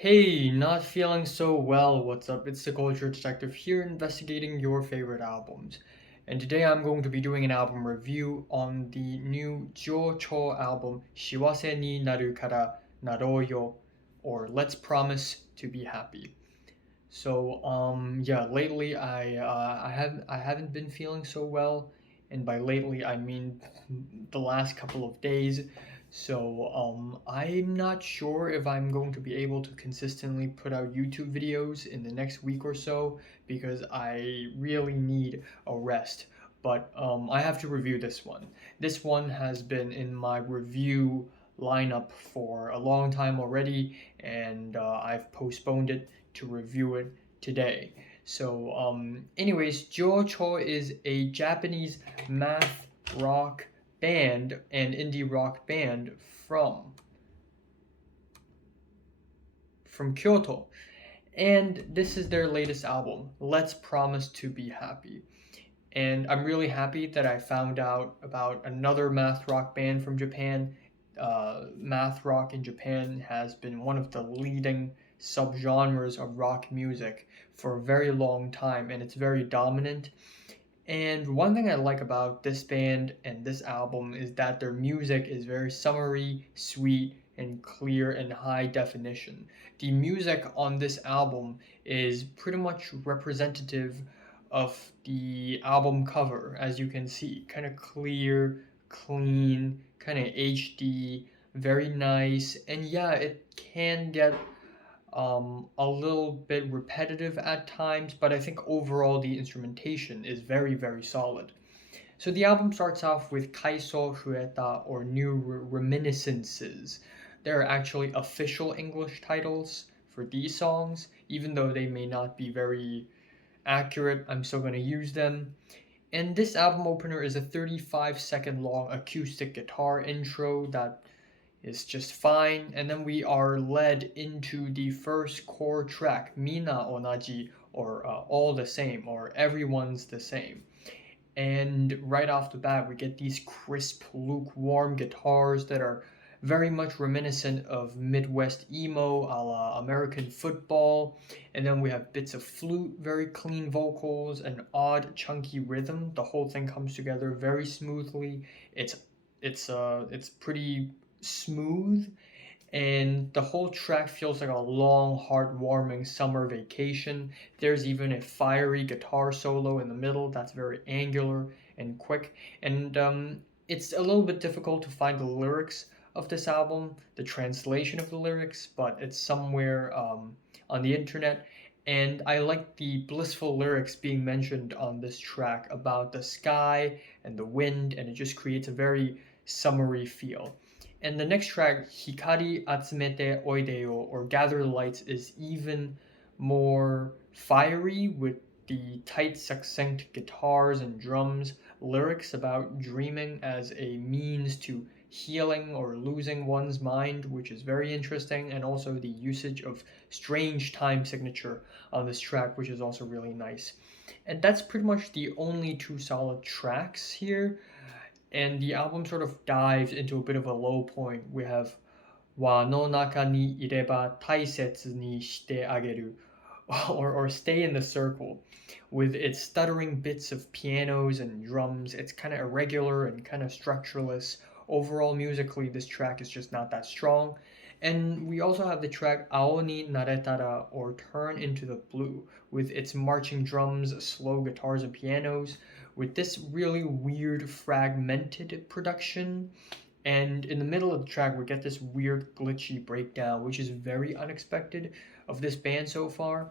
Hey, not feeling so well. What's up? It's the Culture Detective here investigating your favorite albums. And today I'm going to be doing an album review on the new Jyocho album, しあわせになるから なろうよ, or Let's Promise to Be Happy. So yeah, lately I haven't been feeling so well, and by lately I mean the last couple of days. So I'm not sure if I'm going to be able to consistently put out YouTube videos in the next week or so because I really need a rest. But I have to review this one. This one has been in my review lineup for a long time already, and I've postponed it to review it today. So, anyways, Jyocho is a Japanese math rock band and indie rock band from Kyoto. And this is their latest album, Let's Promise to Be Happy. And I'm really happy that I found out about another math rock band from Japan. Math rock in Japan has been one of the leading subgenres of rock music for a very long time, and it's very dominant. And one thing I like about this band and this album is that their music is very summery, sweet, and clear and high definition. The music on this album is pretty much representative of the album cover, as you can see. Kind of clear, clean, kind of HD, very nice, and yeah, it can get a little bit repetitive at times, but I think overall the instrumentation is very, very solid. So the album starts off with Kaiso Hueta, or New Reminiscences. There are actually official English titles for these songs, even though they may not be very accurate, I'm still going to use them. And this album opener is a 35-second long acoustic guitar intro that is just fine, and then we are led into the first core track, Mina Onaji, or All the Same, or Everyone's the Same. And right off the bat, we get these crisp, lukewarm guitars that are very much reminiscent of Midwest emo a la American football. And then we have bits of flute, very clean vocals, an odd, chunky rhythm. The whole thing comes together very smoothly. It's pretty smooth, and the whole track feels like a long, heartwarming summer vacation. There's even a fiery guitar solo in the middle that's very angular and quick. And it's a little bit difficult to find the lyrics of this album, the translation of the lyrics, but it's somewhere on the internet. And I like the blissful lyrics being mentioned on this track about the sky and the wind, and it just creates a very summery feel. And the next track, Hikari Atsumete Oideo, or Gather Lights, is even more fiery with the tight, succinct guitars and drums, lyrics about dreaming as a means to healing or losing one's mind, which is very interesting, and also the usage of strange time signature on this track, which is also really nice. And that's pretty much the only two solid tracks here, and the album sort of dives into a bit of a low point. We have wa no naka ni ireba taisetsu ni shite ageru, or stay in the circle, with its stuttering bits of pianos and drums. It's kind of irregular and kind of structureless. Overall, musically, this track is just not that strong. And we also have the track Ao ni Naretara, or Turn into the Blue, with its marching drums, slow guitars, and pianos, with this really weird fragmented production. And in the middle of the track, we get this weird glitchy breakdown, which is very unexpected of this band so far.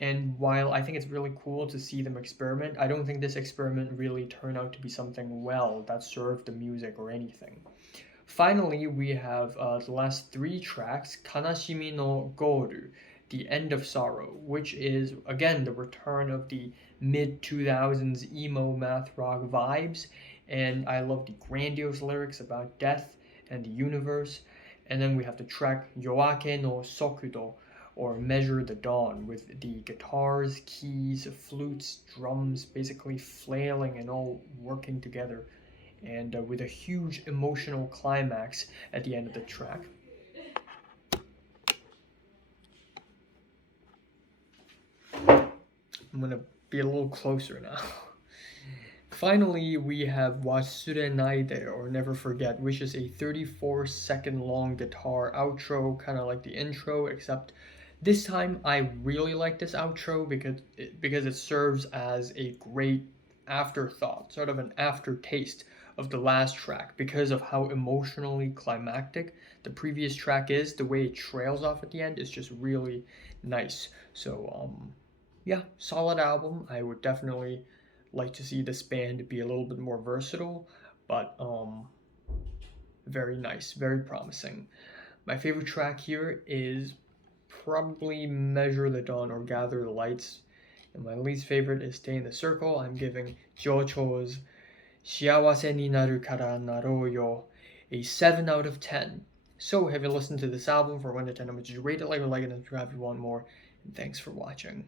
And while I think it's really cool to see them experiment, I don't think this experiment really turned out to be something well that served the music or anything. Finally, we have the last three tracks, Kanashimi no Goru, The End of Sorrow, which is, again, the return of the mid-2000s emo math rock vibes, and I love the grandiose lyrics about death and the universe. And then we have the track Yoake no Sokudo, or Measure the Dawn, with the guitars, keys, flutes, drums basically flailing and all working together, and with a huge emotional climax at the end of the track. I'm gonna be a little closer now. Finally, we have Wasurenaide, or Never Forget, which is a 34-second long guitar outro, kind of like the intro, except this time I really like this outro because it serves as a great afterthought, sort of an aftertaste of the last track because of how emotionally climactic the previous track is. The way it trails off at the end is just really nice. So yeah, solid album. I would definitely like to see this band be a little bit more versatile, but very nice, very promising. My favorite track here is probably Measure the Dawn or Gather the Lights. And my least favorite is Stay in the Circle. I'm giving Jyocho's 幸せになるからなろうよ a 7 out of 10. So, have you listened to this album for 1 to 10? How much did you rate it? Like it and subscribe if you want more. And thanks for watching.